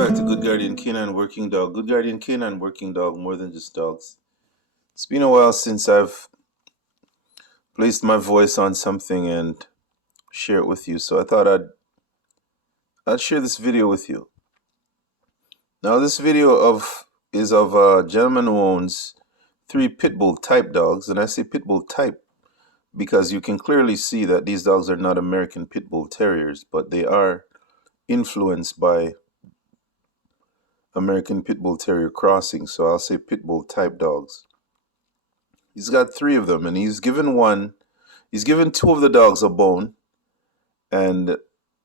back to Good Guardian Canine Working Dog. Good Guardian Canine Working Dog, more than just dogs. It's been a while since I've placed my voice on something and share it with you, so I thought I'd share this video with you. Now, this video is of a gentleman who owns 3 pit bull type dogs, and I say pit bull type because you can clearly see that these dogs are not American pit bull terriers, but they are influenced by American pit bull terrier crossing, so I'll say pit bull type dogs. He's got 3 of them, and he's given 2 of the dogs a bone, and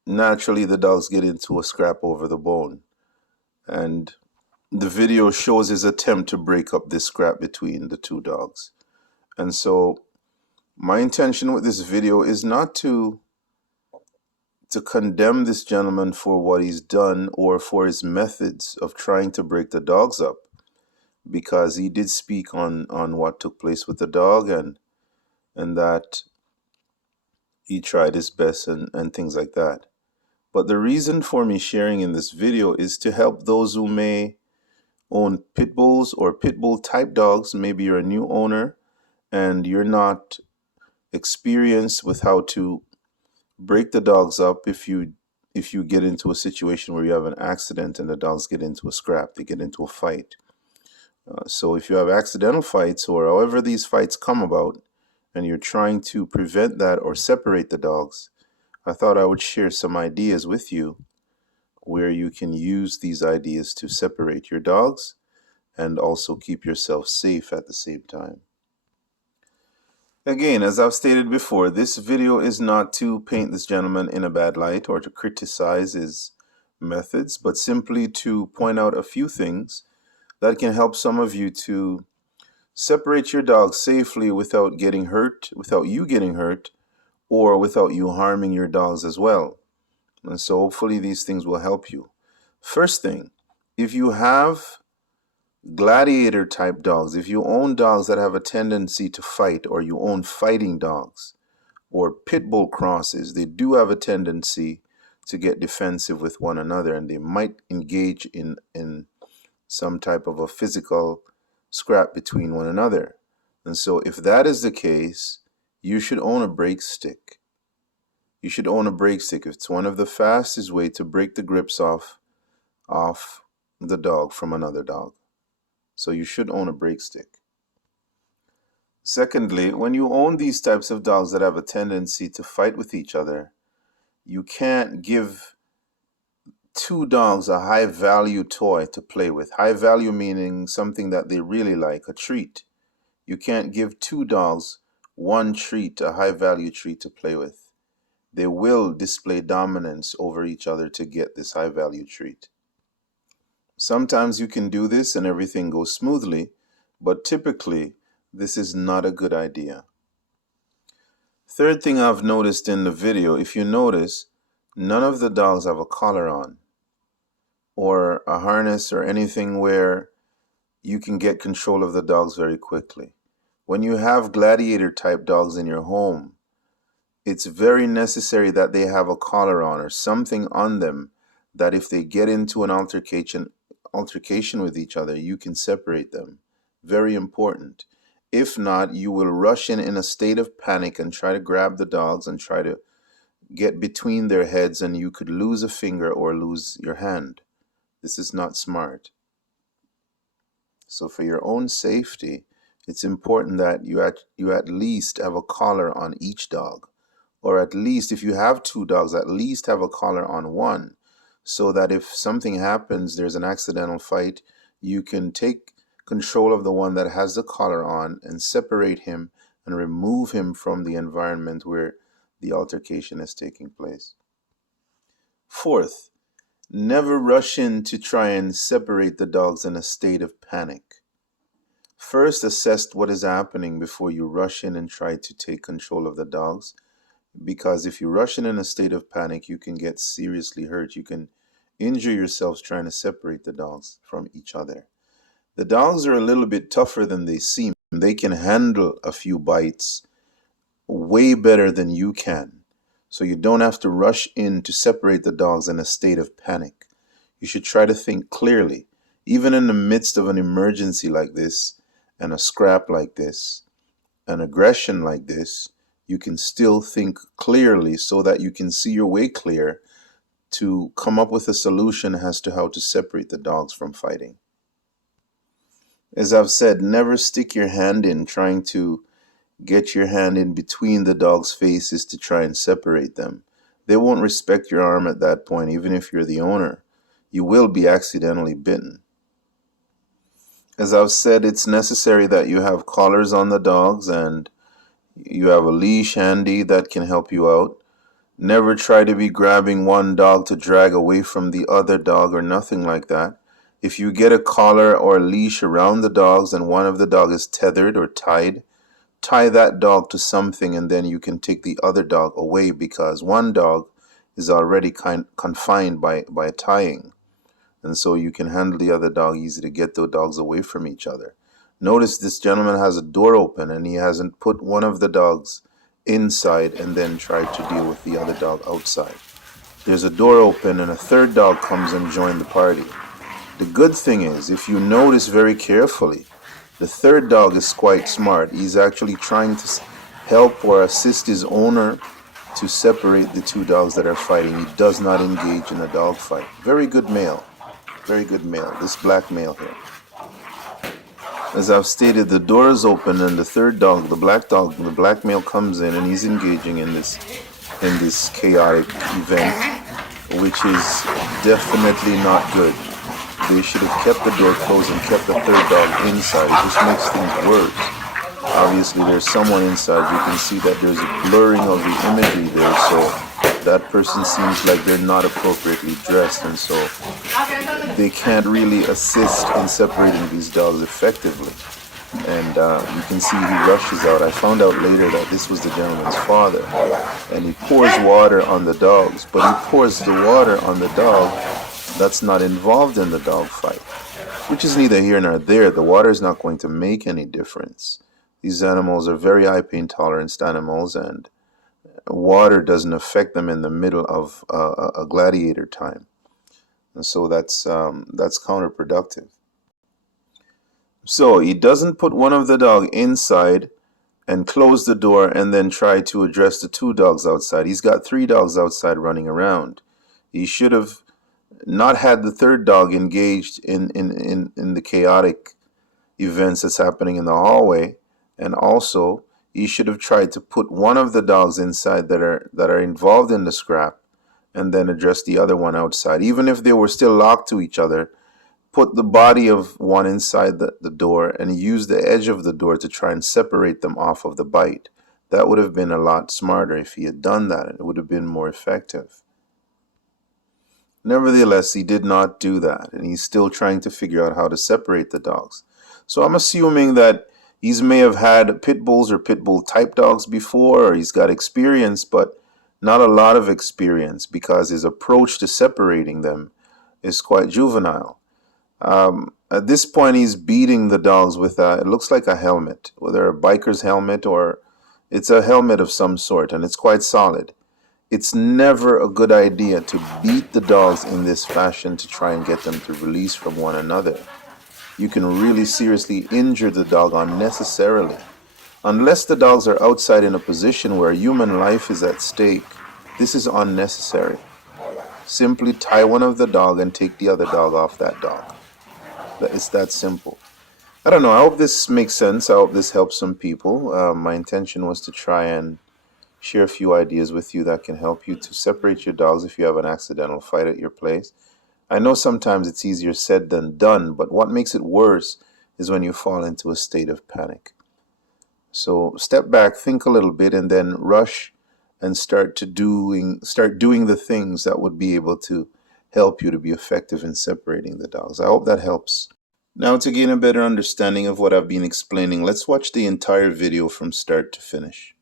naturally the dogs get into a scrap over the bone. And the video shows his attempt to break up this scrap between the 2 dogs. And so my intention with this video is not to condemn this gentleman for what he's done or for his methods of trying to break the dogs up, because he did speak on what took place with the dog and that he tried his best and things like that. But the reason for me sharing in this video is to help those who may own pit bulls or pit bull type dogs. Maybe you're a new owner and you're not experienced with how to break the dogs up if you get into a situation where you have an accident and the dogs get into a scrap, they get into a fight. So if you have accidental fights or however these fights come about and you're trying to prevent that or separate the dogs, I thought I would share some ideas with you where you can use these ideas to separate your dogs and also keep yourself safe at the same time. Again, as I've stated before, this video is not to paint this gentleman in a bad light or to criticize his methods, but simply to point out a few things that can help some of you to separate your dog safely without you getting hurt, or without you harming your dogs as well. And so hopefully these things will help you. First thing, if you have gladiator type dogs, if you own dogs that have a tendency to fight, or you own fighting dogs or pit bull crosses, they do have a tendency to get defensive with one another, and they might engage in some type of a physical scrap between one another. And so if that is the case, you should own a break stick. You should own a break stick. It's one of the fastest way to break the grips off the dog from another dog. So you should own a break stick. Secondly, when you own these types of dogs that have a tendency to fight with each other, you can't give 2 dogs a high value toy to play with. High value meaning something that they really like, a treat. You can't give 2 dogs one treat, a high value treat to play with. They will display dominance over each other to get this high value treat. Sometimes you can do this and everything goes smoothly, but typically this is not a good idea. Third thing I've noticed in the video, if you notice, none of the dogs have a collar on or a harness or anything where you can get control of the dogs very quickly. When you have gladiator type dogs in your home, it's very necessary that they have a collar on or something on them that if they get into an altercation with each other, you can separate them. Very important. If not, you will rush in a state of panic and try to grab the dogs and try to get between their heads, and you could lose a finger or lose your hand. This is not smart. So for your own safety, it's important that you at least have a collar on each dog, or at least if you have 2 dogs, at least have a collar on one, so that if something happens, there's an accidental fight, you can take control of the one that has the collar on and separate him and remove him from the environment where the altercation is taking place. Fourth, never rush in to try and separate the dogs in a state of panic. First, assess what is happening before you rush in and try to take control of the dogs, because if you rush in a state of panic, you can get seriously hurt. You can injure yourselves trying to separate the dogs from each other. The dogs are a little bit tougher than they seem. They can handle a few bites way better than you can. So you don't have to rush in to separate the dogs in a state of panic. You should try to think clearly. Even in the midst of an emergency like this, and a scrap like this, an aggression like this, you can still think clearly so that you can see your way clear to come up with a solution as to how to separate the dogs from fighting. As I've said, never stick your hand in trying to get your hand in between the dog's faces to try and separate them. They won't respect your arm at that point, even if you're the owner. You will be accidentally bitten. As I've said, it's necessary that you have collars on the dogs and you have a leash handy that can help you out. Never try to be grabbing one dog to drag away from the other dog or nothing like that. If you get a collar or a leash around the dogs and one of the dog is tethered or tied, tie that dog to something and then you can take the other dog away because one dog is already confined by tying. And so you can handle the other dog easy to get the dogs away from each other. Notice this gentleman has a door open and he hasn't put one of the dogs inside and then tried to deal with the other dog outside. There's a door open and a third dog comes and joins the party. The good thing is, if you notice very carefully, the third dog is quite smart. He's actually trying to help or assist his owner to separate the two dogs that are fighting. He does not engage in a dog fight. Very good male. Very good male. This black male here. As I've stated, the door is open and the third dog, the black male comes in and he's engaging in this chaotic event, which is definitely not good. They should have kept the door closed and kept the third dog inside. It just makes things worse. Obviously, there's someone inside. You can see that there's a blurring of the imagery there, so that person seems like they're not appropriately dressed, and so they can't really assist in separating these dogs effectively. And you can see he rushes out. I found out later that this was the gentleman's father, and he pours water on the dogs, but he pours the water on the dog that's not involved in the dog fight, which is neither here nor there. The water is not going to make any difference. These animals are very high pain tolerance animals, and water doesn't affect them in the middle of a gladiator time, and so that's counterproductive. So he doesn't put one of the dog inside and close the door and then try to address the two dogs outside. He's got three dogs outside running around. He should have not had the third dog engaged in the chaotic events that's happening in the hallway, and also he should have tried to put one of the dogs inside that are involved in the scrap and then address the other one outside. Even if they were still locked to each other, put the body of one inside the door and use the edge of the door to try and separate them off of the bite. That would have been a lot smarter if he had done that, and it would have been more effective. Nevertheless, he did not do that, and he's still trying to figure out how to separate the dogs. So I'm assuming that he may have had pit bulls or pit bull type dogs before, or he's got experience, but not a lot of experience because his approach to separating them is quite juvenile. At this point, he's beating the dogs with it looks like a helmet, whether a biker's helmet or it's a helmet of some sort, and it's quite solid. It's never a good idea to beat the dogs in this fashion to try and get them to release from one another. You can really seriously injure the dog unnecessarily. Unless the dogs are outside in a position where human life is at stake, this is unnecessary. Simply tie one of the dog and take the other dog off that dog. It's that simple. I don't know. I hope this makes sense. I hope this helps some people. My intention was to try and share a few ideas with you that can help you to separate your dogs if you have an accidental fight at your place. I know sometimes it's easier said than done, but what makes it worse is when you fall into a state of panic. So step back, think a little bit, and then rush and start doing the things that would be able to help you to be effective in separating the dogs. I hope that helps. Now, to gain a better understanding of what I've been explaining, let's watch the entire video from start to finish.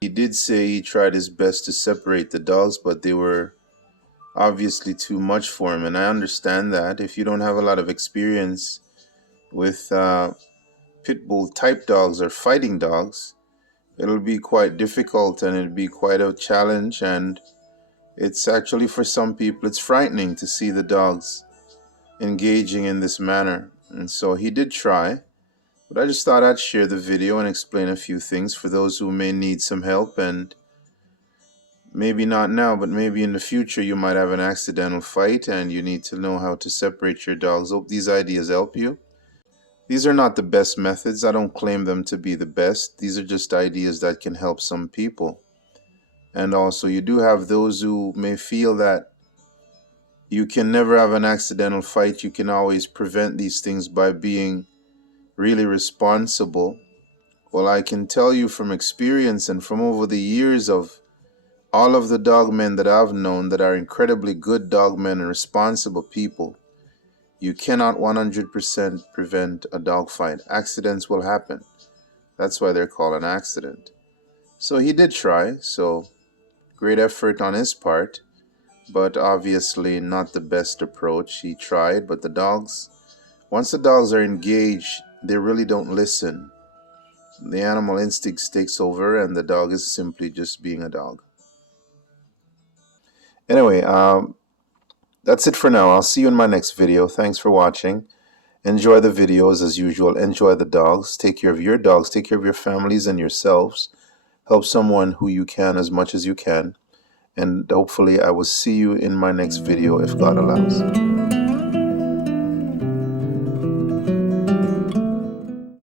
He did say he tried his best to separate the dogs, but they were obviously too much for him. And I understand that if you don't have a lot of experience with pit bull type dogs or fighting dogs, it'll be quite difficult and it'll be quite a challenge. And it's actually, for some people, it's frightening to see the dogs engaging in this manner. And so he did try, but I just thought I'd share the video and explain a few things for those who may need some help. And maybe not now, but maybe in the future you might have an accidental fight and you need to know how to separate your dogs. Hope these ideas help you. These are not the best methods. I don't claim them to be the best. These are just ideas that can help some people. And also, you do have those who may feel that you can never have an accidental fight. You can always prevent these things by being really responsible. Well, I can tell you from experience and from over the years of all of the dogmen that I've known that are incredibly good dogmen and responsible people, you cannot 100% prevent a dog fight. Accidents will happen. That's why they're called an accident. So he did try, so great effort on his part, but obviously not the best approach. He tried, but the dogs, once the dogs are engaged, they really don't listen. The animal instinct takes over and the dog is simply just being a dog. Anyway, that's it for now. I'll see you in my next video. Thanks for watching. Enjoy the videos as usual. Enjoy the dogs. Take care of your dogs. Take care of your families and yourselves. Help someone who you can as much as you can. And hopefully I will see you in my next video if God allows.